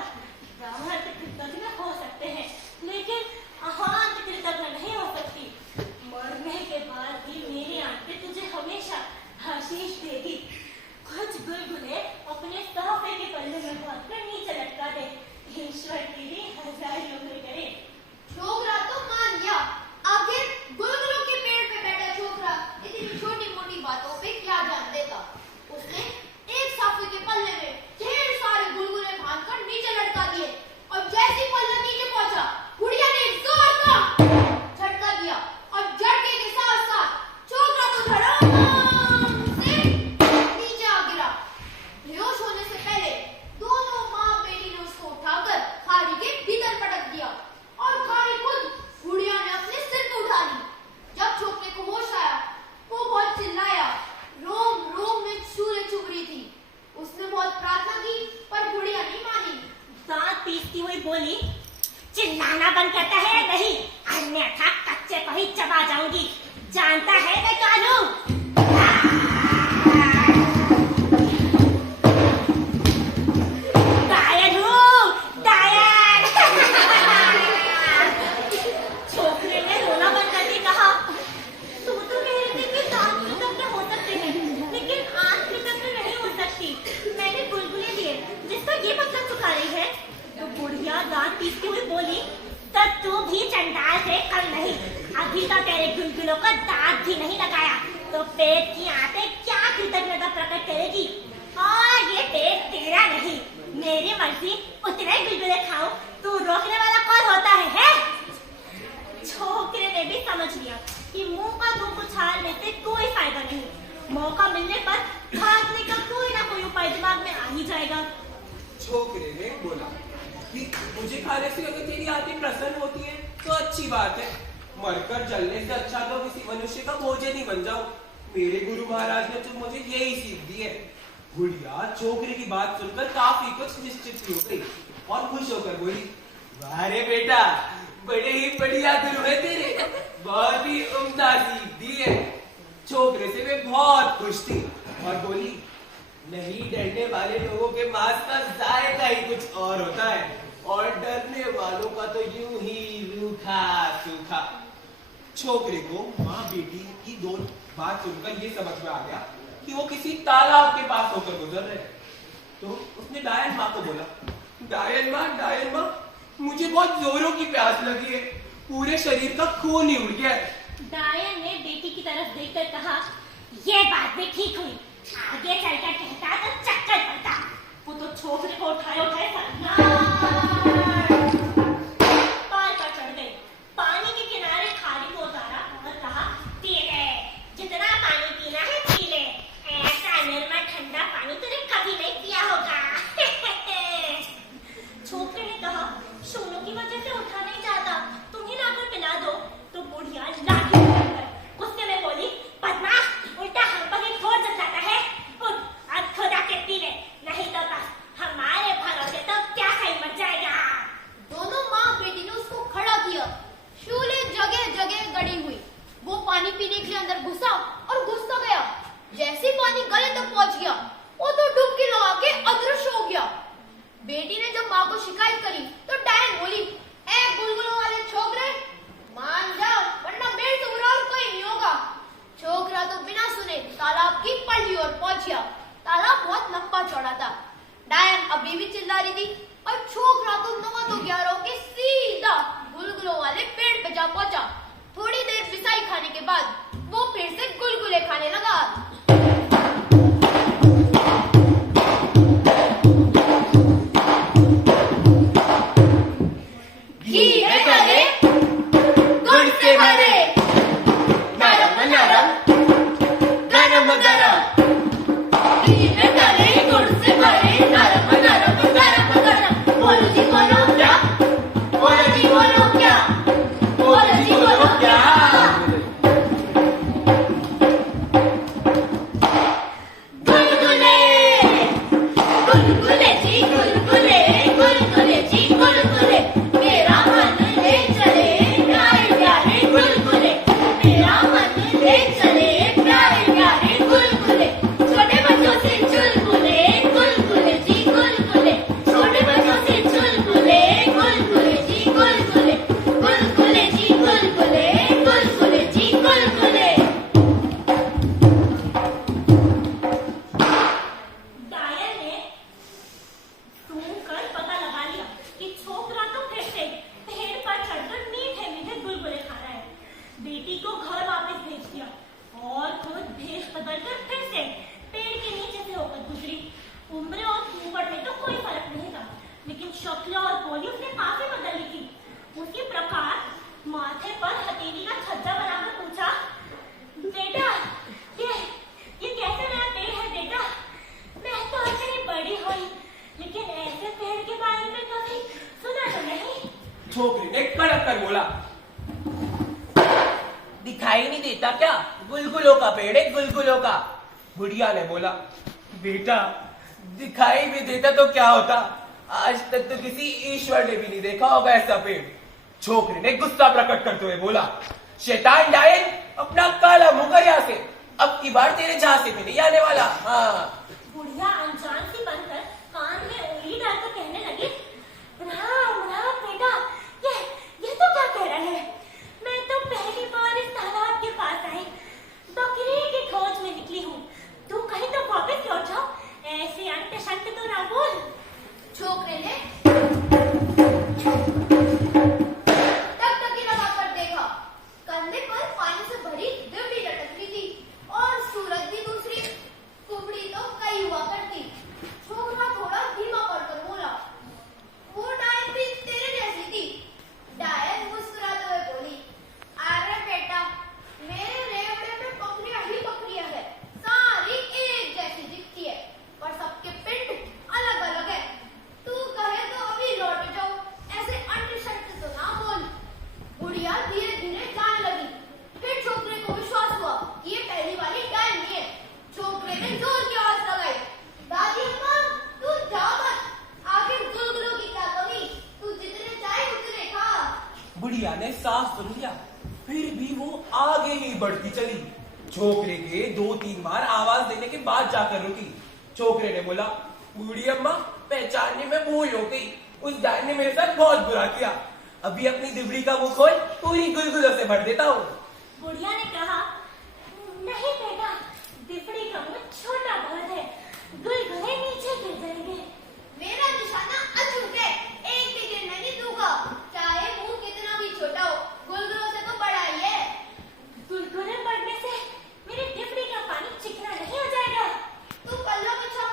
ब्राह्मण तो कृतज्ञ हो सकते हैं, लेकिन अहांत कृतज्ञ नहीं हो सकती। मरने के बाद भी मेरी आंखें तुझे हमेशा आशीष देगी। कुछ गुलगुले अपने तोहफे के पल्ले में बांधकर नीचे लटका दे। ईश्वर तेरी हजार उम्र करे। छोकरा तो मान गया। आखिर गुलगुलों के पेड़ पे बैठा छोकरा इतनी छोटी मोटी बातों पे क्या ध्यान देता। उसने एक साफे के पल्ले में ढेर सारे गुलगुले बांधकर नीचे लटका दिए और जैसे ही पल्ला नीचे पहुंचा, बुढ़िया ने एक जोर का झटका दिया और झटके के साथ साथ छोकरा तो धड़ाम से नीचे आ गिरा। बेहोश होने से पहले दोनों माँ बेटी ने उसको उठाकर खारी के भीतर पटक दिया और खारी खुद बुढ़िया ने अपने सिर पे उठा ली। जब छोकरे को होश आया, वो बहुत चिल्लाया, रोम रोम में चूरे चुभ रही थी। उसने बहुत प्रार्थना की पर बुढ़िया नहीं मानी। दांत पीसती हुई बोली, चिल्लाना बंद करता है या नहीं, अन्यथा कच्चे को ही चबा जाऊंगी। जानता है मैं कानू। डायन हूँ, डायन। छोकरे ने रोना बंद करके कहा, तू तो कह रही थी कि दांत कृतज्ञ हो सकते हैं, लेकिन आंख कृतज्ञ नहीं हो सकती। मैंने गुलगुले दिए जिसका ये मतलब चुका रही है। तो बुढ़िया दांत पीसती हुई बोली, तब तू भी चंडाल से कम नहीं। अभी तो तेरे गुलगुलों का दांत भी नहीं लगाया, तो पेट की आंतें क्या कृतज्ञता प्रकट करेगी। और ये पेट तेरा नहीं, मेरी मर्जी, उतने गुलगुले खाओ, तू रोकने वाला कौन होता है? छोकरे ने भी समझ लिया कि मुंह का धूप उछालने से कोई फायदा नहीं। मौका मिलने पर भागने का कोई ना कोई उपाय दिमाग में आ ही जाएगा। छोकरे ने बोला कि मुझे खाने से अगर तेरी आंखें प्रसन्न होती है तो अच्छी बात है, मरकर जलने से अच्छा तो किसी मनुष्य का भोजन ही बन जाऊं। मेरे गुरु महाराज ने तो मुझे यही सीख दी है। बुढ़िया छोकरे की बात सुनकर काफी कुछ निश्चित हो गई और खुश होकर बोली, अरे बेटा, बड़े ही बढ़िया गुरु है तेरे, बहुत ही उम्दा सीख दी है। छोकरे से वे बहुत खुश थी और बोली, नहीं, डरने वाले लोगों के मांस का जायका ही कुछ और होता है और डरने वालों का तो यूं ही रूखा सूखा। छोकरे को माँ बेटी की दो बात सुनकर ये समझ में आ गया कि वो किसी तालाब के पास होकर गुजर रहे। तो उसने डायन माँ को बोला, डायन माँ, मुझे बहुत जोरों की प्यास लगी है, पूरे शरीर का खून ही उड़ गया है। डायन ने बेटी की तरफ देखकर कहा, ये बात भी ठीक हुई, आगे चलकर कहता तो चक्कर पड़ता। वो तो छोकरे को उठाए पार पर चढ़ गई। पानी के किनारे खारी को उतारा और कहा, पी ले, जितना पानी पीना है पी ले, ऐसा निर्मल ठंडा पानी तूने कभी नहीं पिया होगा। छोकरे ने कहा, शोलों की वजह से उठा नहीं जाता, तुम ही लाकर पिला दो। तो बुढ़िया लाठी उठाकर गुस्से में बोली, बदमाश, उल्टा हम पर ही ठोर जल जाता है। उठ, अब खुदा के पी ले, नहीं तो बस हमारे भरोसे तो क्या खाई मर जाएगा। दोनों माँ बेटी ने उसको खड़ा किया। शूलें जगह जगह गड़ी हुई। वो पानी पीने के लिए अंदर घुसा और घुसता गया। जैसे पानी गले तक पहुंच गया, वो तो डुबकी लगा के अदृश्य हो गया। बेटी ने जब माँ को शिकायत करी तो डायन बोली, ए गुलगुलों वाले छोकरे, मान जाओ वरना मेरे से बुरा और कोई नहीं होगा। छोकरा तो बिना सुने तालाब की पल्ली ओर पहुंच गया। तालाब बहुत लंबा चौड़ा था। डायन अभी भी चिल्ला रही थी और छोकरा तो 9 तो 11 के सीधा गुलगुलों वाले पेड़ पे जा पहुंचा। थोड़ी देर पिसाई खाने के बाद वो फिर से गुलगुले खाने लगा। घी में डले, गुड़ से गुलगुलों का पेड़ है, गुलगुलों का। बुढ़िया ने बोला, बेटा दिखाई भी देता तो क्या होता, आज तक तो किसी ईश्वर ने भी नहीं देखा होगा ऐसा पेड़। छोकरे ने गुस्सा प्रकट करते हुए बोला, शैतान डायन, अपना काला मुंह कर यहाँ से, अब की बार तेरे झांसे में नहीं आने वाला। हाँ। बुढ़िया अनजान सी बनकर कान में उंगली डालकर कहने लगी, राम राम बेटा, ये तो क्या कह रहा है? मैं तो पहली बार इस तालाब के पास आई, बकरी की खोज में निकली हूँ। तू कहीं तो वापस लौट जाओ, ऐसे अंत शंत तो ना बोल। छोकरे ने टकटकी लगाकर देखा, कंधे पर पानी से भरी डिबरी लटक रही थी और सूरज भी दूसरी कुबड़ी तो कई हुआ करती। छोकरा थोड़ा धीमा पड़कर बोला, वो डायन भी तेरे जैसी थी। डायन मुस्कुराते हुए बोली, अरे बेटा, मेरे रेवड़े में बकरियां ही बकरियां है, सारी एक जैसी दिखती है, पर सबके पिंड अलग अलग है। तू कहे तो अभी लौट जाओ, ऐसे अंट शंट तो ना बोल। बुढ़िया धीरे धीरे जाने लगी। फिर छोकरे को विश्वास हुआ कि ये पहली वाली डायन नहीं है। छोकरे ने जोर की आवाज लगाई, दादी अम्मा, तू जा मत, आखिर गुलगुलों की क्या कमी, तू जितने चाहे उतने खा। बुढ़िया ने साफ सुन लिया, फिर भी वो आगे ही बढ़ती चली। छोकरे के 2-3 बार आवाज देने के बाद जाकर रुकी। छोकरे ने बोला, बूढ़ी अम्मा, पहचानने में भूल हो गई, उस डायन ने मेरे साथ बहुत बुरा किया। अभी अपनी दिबड़ी का मुंह खोल, पूरी गुलगुलों से भर देता हूँ। बुढ़िया ने कहा, नहीं बेटा, दिपड़ी का मुंह छोटा बहुत है, गुलगुले नीचे गिर जाएंगे। मेरा निशाना अचूक है, एक भी गिरने नहीं दूंगा, चाहे मुंह कितना भी छोटा हो, गुलगुलों से तो बड़ा ही है। गुलगुले पड़ने से मेरी दिपड़ी का पानी चिकना नहीं हो जाएगा। तू पल्ला बिछा।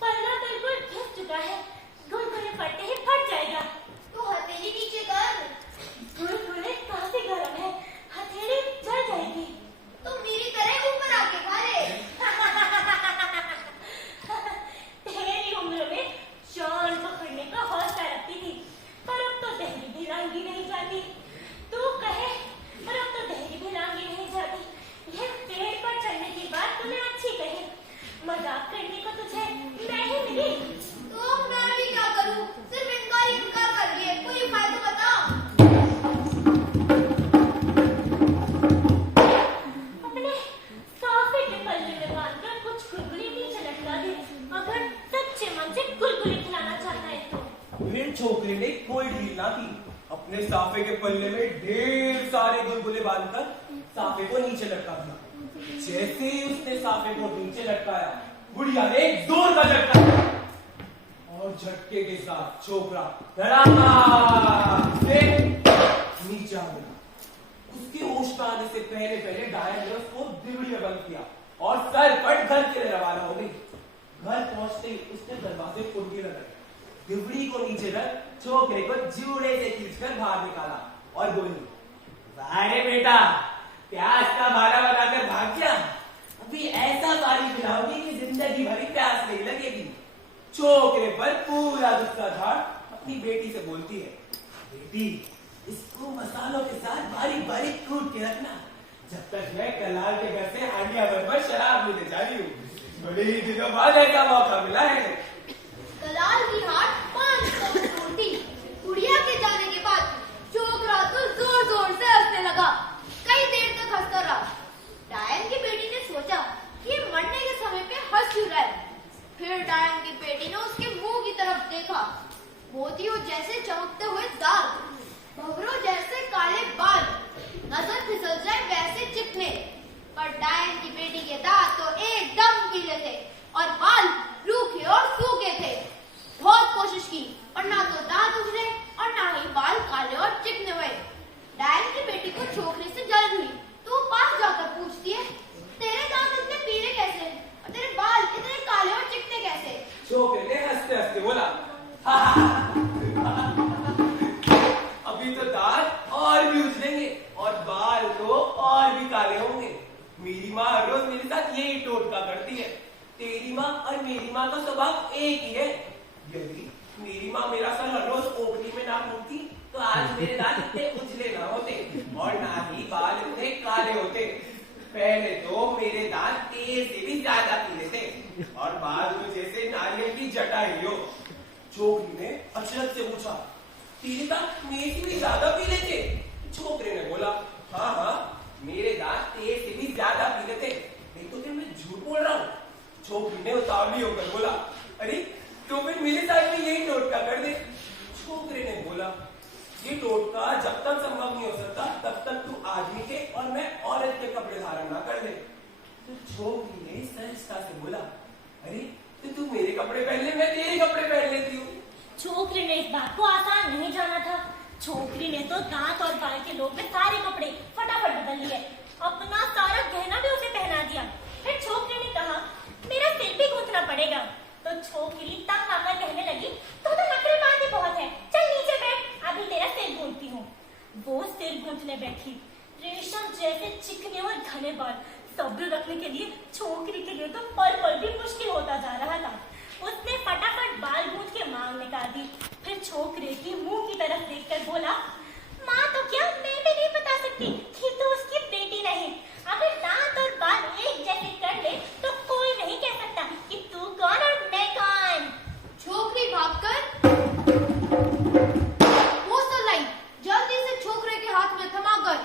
पल्ला बिल्कुल घिस चुका है, गुलगुले पड़ते ही फट जाएगा। तू हथेली नीचे कर। गुलगुले काफी गर्म है, हथेली जल जाएगी। तू मेरी तरह ऊपर आके खा ले। तेरी उम्र में चांद पकड़ने का हौसला रखती थी, पर अब तो दहरी भी लांगी नहीं जाती। तू कहे, पर अब तो दहरी भी लांगी नहीं जाती। यह पेड़ पर चढ़ने की बात तुम्हें अच्छी कही, मजाक करने को तुझे मैं ही मिली। तो मैं भी क्या करूं? सिर्फ इनकार कर दिए, कोई फायदा बता। अपने साफे के पल्ले में बांधकर कुछ गुलगुले नीचे लटका दे, अगर सच्चे मन से गुलगुले खिलाना चाहता है तो। फिर छोकरे ने कोई ढील ना की, अपने साफे के पल्ले में ढेर सारे गुलगुले बांधकर साफे को नीचे लटका दिया। जैसे ही उसने साफे को नीचे लटकाया, बुढ़िया ने एक जोर का झटका दिया और झटके के साथ छोकरा धड़ाम से नीचे आ गया। उसके होश में आने से पहले पहले डायन ने उसको दिबड़ी में बंद किया और सर पट घर के लिए रवाना हो गई। घर पहुंचते ही उसने दरवाजे कुंडी लगाई, दिबड़ी को नीचे रख छोकरे को जूड़े से खींचकर बाहर निकाला और बोली, अरे बेटा, प्यास का भारा बनाकर भाग गया, अभी ऐसा पानी पिलाओगी कि जिंदगी भरी प्यास नहीं लगेगी। छोकरे पर पूरा गुस्सा झाड़ अपनी बेटी से बोलती है, बेटी, इसको मसालों के साथ बारीक बारीक कूट के रखना, जब तक मैं कलाल के घर से हांडिया भर शराब लेने जा रही हूँ। बड़े ही दिनों बाद ऐसा मौका मिला है। कलाल की हाट 500 में तोड़ती। बुढ़िया के जाने के बाद छोकरा तो जोर जोर से हंसने लगा। कई देर तक हंसता रहा। डायन की बेटी ने सोचा कि ये मरने के समय पे हंस क्यों रहा है। फिर डायन की बेटी ने उसके मुंह की तरफ देखा। मोतियों जैसे चमकते हुए दांत, भंवरों जैसे काले बाल, नजर फिसल जाए वैसे चिकने। पर डायन की बेटी के दांत तो एकदम पीले थे और बाल रूखे और सूखे थे। बहुत कोशिश की पर ना तो दांत उजले और ना ही बाल काले और चिकने हुए। डायन की बेटी को छोकरे से जलन हुई तो पास जाकर पूछती है, तेरे दांत इतने पीले कैसे और तेरे बाल इतने काले और चिकने कैसे? छोकरे ने हंसते हंसते बोला, अभी तो दांत और भी उजलेंगे और बाल तो और भी काले होंगे। मेरी माँ हर रोज मेरे साथ यही टोटका करती है। तेरी माँ और मेरी माँ का स्वभाव एक ही है। यदि मेरी माँ मेरा सर हर रोज ओपनी में ना घूमती तो आज मेरे दांत इतने उजले ना होते और ना ही बाल इतने काले होते। पहले तो मेरे दांत तेल से भी ज्यादा पीले थे और बाद में जैसे नारियल की जटाई हो। छोकरी ने अचरज से पूछा, तेरे दांत मेरे से भी ज्यादा पीले थे? छोकरे ने बोला, हाँ हाँ, मेरे दांत तेल से भी ज्यादा पीले थे, नहीं तो फिर मैं झूठ बोल रहा हूँ। छोकरी ने उतावली होकर बोला, अरे तो फिर मेरे साथ में यही टोटका कर दे। छोकरे ने बोला, ये टोटका जब तक संभव नहीं हो सकता तब तक तू आदमी के और मैं औरत के कपड़े धारण ना कर ले। तो छोकरी ने सहजता से बोला, अरे तो तू मेरे कपड़े पहन ले, मैं तेरे कपड़े पहन लेती हूँ। छोकरी ने इस बात को आसान नहीं जाना था। छोकरी ने तो दांत और बाल के लोग में सारे कपड़े फटाफट बदल लिए, अपना सारा गहना भी उसे पहना दिया। फिर छोकरी ने कहा, मेरा सिर भी गूंथना पड़ेगा। तो छोकरी तंग आकर कहने लगी, तो नखरे बांधे बहुत है, चल नीचे बैठ, अभी तेरा सिर गूंथती हूँ। वो सिर गूंथने बैठी। रेशम जैसे चिकने और घने बाल सब्र रखने के लिए छोकरी के लिए तो पल पल भी मुश्किल होता जा रहा था। उसने फटाफट बाल गूंथ के मांग निकाल दी। फिर छोकरे की मुंह की तरफ देखकर बोला, माँ तो क्या, मैं भी नहीं बता सकती कि तो उसकी बेटी नहीं। अगर दांत और बाल एक जैसे कर ले तो कोई नहीं कह सकता कि तू कौन और मैं कौन। छोकरी भागकर मुसल लाई, जल्दी से छोकरे के हाथ में थमाकर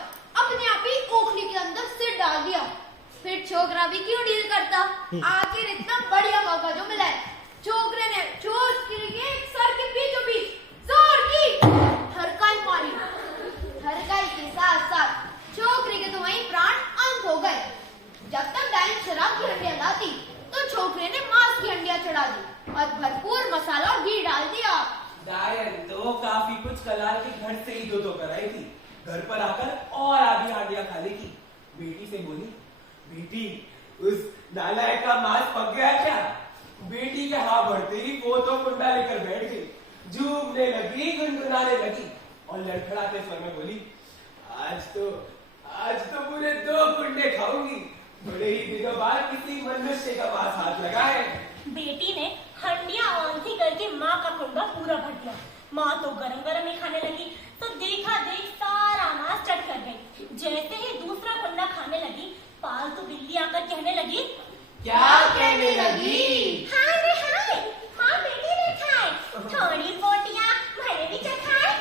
अपने आप ही ओखली के अंदर सिर डाल दिया। फिर छोकरा भी क्यों डील करता, आखिर इतना बढ़िया मौका जो मिला है। छोकरे ने छोकरी के सर के बीचों बीच जोर की हरकाई मारी। हरकाई के साथ साथ छोकरी के तो वहीं प्राण अंत हो गए। जब तक डायन शराब की हंडियां लाती तो छोकरे ने मांस की हंडियां चढ़ा दी और भरपूर मसाला और घी डाल दिया। डायन तो काफी कुछ कलाल के घर से ही दो कराई थी, घर पर आकर और आधी हांडियां खाने की। बेटी से बोली, बेटी उस नालायक का मांस पक गया क्या? बेटी के हाँ बढ़ते ही वो तो कुंडा लेकर बैठ गई, झूमने लगी, गुनगुनाने लगी और लड़खड़ाते स्वर में बोली, आज तो पूरे 2 कुंडे खाऊंगी। बड़े ही दिनों बाद किसी मनुष्य का मांस हाथ लगा है। बेटी ने हंडियां औंधी करके माँ का कुंडा पूरा भर दिया। माँ तो गरम गरम ही खाने लगी तो देखा देख सारा मांस चट कर गई। जैसे ही दूसरा कुंडा खाने लगी, पालतू बिल्ली आकर कहने लगी, क्या कहने लगी? हाय रे हाय, हाँ बेटी ने खाए, थोड़ी बोटियां मैंने भी चखाए।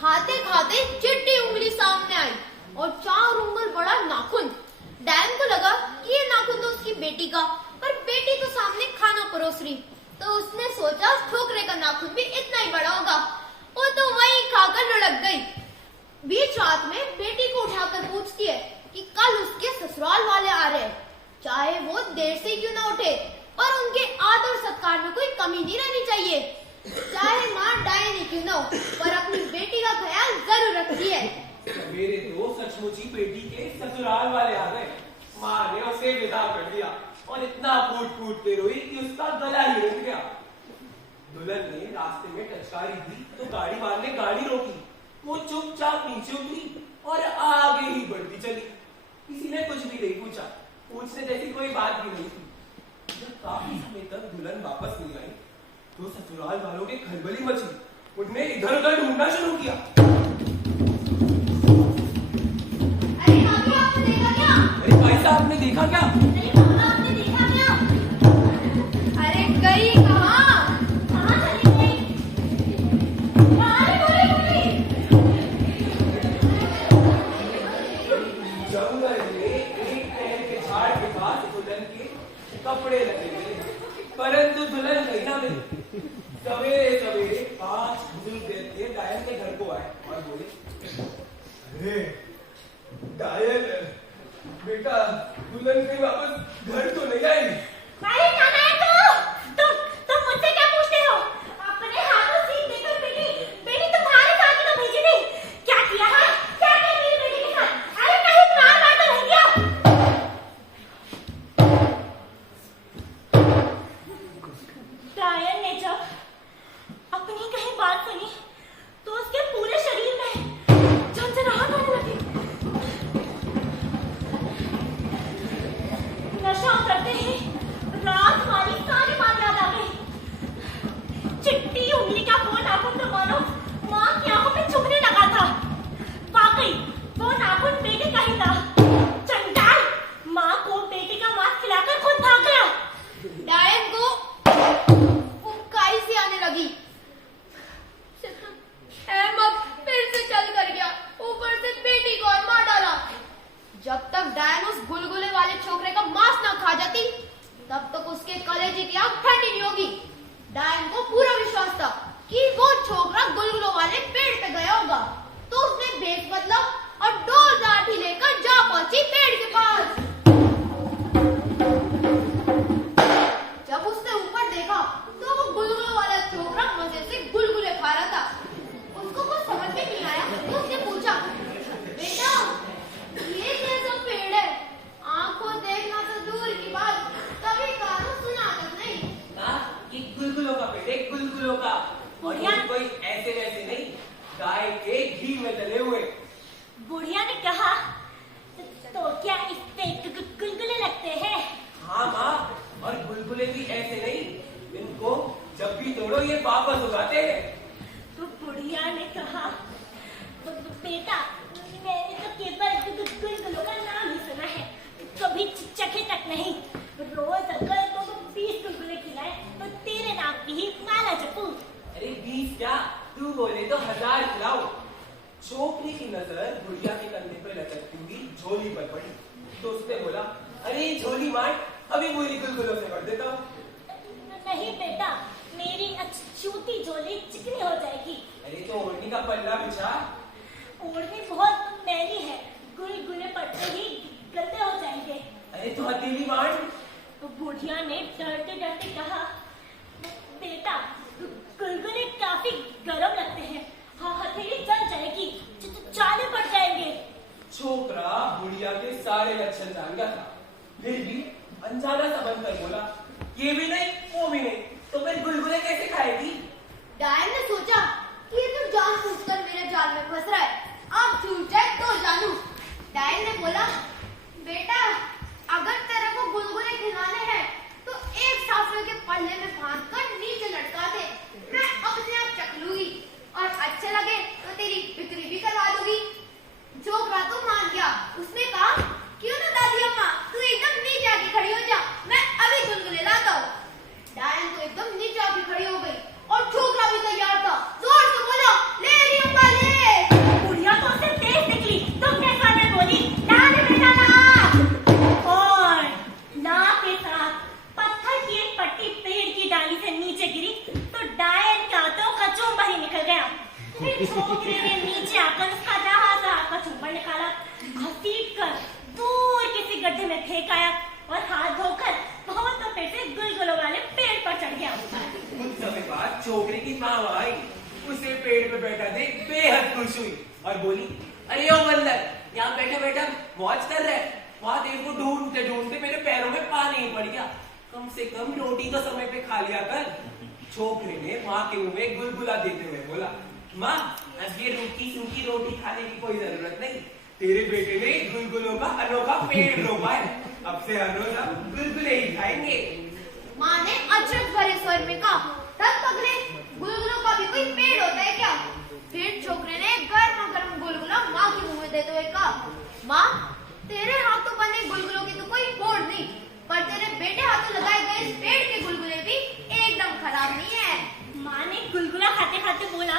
खाते खाते चिट्टी उंगली सामने आई और 4 उंगल बड़ा नाखून। डैन को लगा कि ये नाखून तो उसकी बेटी का, पर बेटी तो सामने खाना परोस रही, तो उसने सोचा ठोकरे का नाखून भी इतना ही बड़ा होगा। वो तो वहीं खाकर लुढ़क गई। बीच रात में बेटी को उठाकर पूछती है कि कल उसके ससुराल वाले आ रहे हैं, चाहे वो देर से क्यों ना उठे, पर उनके आदर सत्कार में कोई कमी नहीं रहनी चाहिए। चाहे माँ डायन ही क्यों ना हो, पर अपनी बेटी का ख्याल जरूर रखती है। मेरे तो सचमुच ही बेटी के ससुराल वाले आ गए। माँ ने उसे विदा कर दिया और इतना कूट कूट के रोई कि उसका गला ही रुक गया। दुल्हन ने रास्ते में टचकारी दी तो गाड़ी वाले ने गाड़ी रोकी। वो चुपचाप नीचे उतरी और आगे ही बढ़ती चली। किसी ने कुछ भी नहीं पूछा, पूछने जैसी कोई बात भी नहीं थी। जब काफी समय तक दुल्हन वापस नहीं आई तो ससुराल वालों के खलबली मची। उनने इधर उधर ढूंढना शुरू किया। अरे भाभी, आपने देखा क्या? अरे भाई साहब ने देखा क्या? अरे मामा, आपने देखा क्या? अरे गई कहाँ? कहाँ चली गई? अरे बोली। जंगल में एक पेड़ के झाड़ के पास दुल्हन के कपड़े लगे थे, परंतु दुल्हन कहीं ना मिली। सवेरे सवेरे 5 बुजुर्ग देवते डायन के घर को आए और बोले, अरे डायन बेटा, दुल्हन कहीं वापस घर तो नहीं आई? अरे नाना, तुम मुझसे क्या पूछते हो? अपने हाथों सीख देकर बेटी बुढ़िया ने कहा, बेटा मैंने तो केवल गुलगुलों का नाम ही सुना है, कभी चखे तक नहीं। रोज अगर तो 20 गुलगुले खिलाए तो तेरे नाम की ही माला जपूं। अरे 20 क्या, तू बोले तो 1000 खिलाओ। छोकरी की नजर बुढ़िया के कंधे पर लटकती हुई झोली पर पड़ी तो उसने बोला, अरे झोली मार, अभी पूरी गुलगुलों से भर देता हूँ। नहीं बेटा, मेरी अछूती झोली चिकनी हो जाएगी। अरे तो ओढ़नी का पल्ला बिछा। ओढ़नी बहुत मैली है, गुलगुले पड़ते ही गंदे हो जाएंगे। अरे तो हथेली मार। तो बुढ़िया ने डरते डरते कहा, बेटा गुलगुले काफी गर्म लगते हैं, हाँ हथेली जल जाएगी, चाले पड़ जाएंगे। छोकरा बुढ़िया के सारे लक्षण जान गया था, फिर भी अनजाना सा बनकर बोला, ये भी नहीं वो भी नहीं, तो फिर गुलगुले कैसे खाएगी? डायन ने सोचा कि ये तो जानबूझकर मेरे जाल में फंस रहा है, अब छूट जाए तो जानू। डायन ने बोला, बेटा अगर तेरे को गुलगुले खिलाने हैं तो एक साफे के पल्ले में बांधकर नीचे लटका दे, मैं अपने आप चख लूंगी और अच्छे लगे तो तेरी बिक्री भी करवा दूंगी। छोकरा तो मान गया, उसने कहा, क्यों ना दादी अम्मा, तू एकदम नीचे आके खड़ी हो जा, मैं अभी गुलगुले लाता हूँ। डायन तो एकदम नीचे आके खड़ी हो गई और छोकरा भी तैयार था, जोर से बोला, ले रही अम्मा ले। बुढ़िया तो उसे तेज निकली तो अपने कान में बोली, ला ले बेटा ला। और ला के साथ पत्थर की एक पट्टी पेड़ की डाली से नीचे गिरी तो डायन का तो कचूम्बर ही निकल गया। फिर छोकरे ने नीचे आकर उसका रहा कचूम्बर निकाला, घसीट कर दूर किसी गड्ढे में फेंक आया और हाथ धोकर बहुत तो फिर से गुलगुलों वाले पेड़ पर चढ़ गया। कुछ समय बाद छोकरे की माँ आई, उसे पेड़ पे बैठा देख बेहद खुश हुई और बोली, अरे ओ बंदर, यहाँ बैठा बैठा मौज कर रहे, वहां देर को ढूंढते ढूंढते मेरे पैरों में पानी पड़ गया, कम से कम रोटी तो समय पे खा लिया कर। छोकरे ने माँ के मुंह में गुलगुला देते हुए बोला, माँ अब ये रूखी सूखी रोटी खाने की कोई जरूरत नहीं, तेरे बेटे ने गुलगुलों का अनोखा पेड़ रोपा है, अब से हर रोज हम गुलगुले ही खाएंगे। माँ ने अचरज भरे स्वर में कहा, तब पगले, गुलगुलों का भी कोई पेड़ होता है क्या? फिर छोकरे ने गर्मा गर्म गुलगुला माँ के मुंह में देते हुए कहा, माँ तेरे हाथों बने गुलगुलों की तो कोई होड़ नहीं, पर तेरे बेटे हाथों लगाए गए इस पेड़ के गुलगुले भी एकदम खराब नहीं है। माँ ने गुलगुला खाते खाते बोला,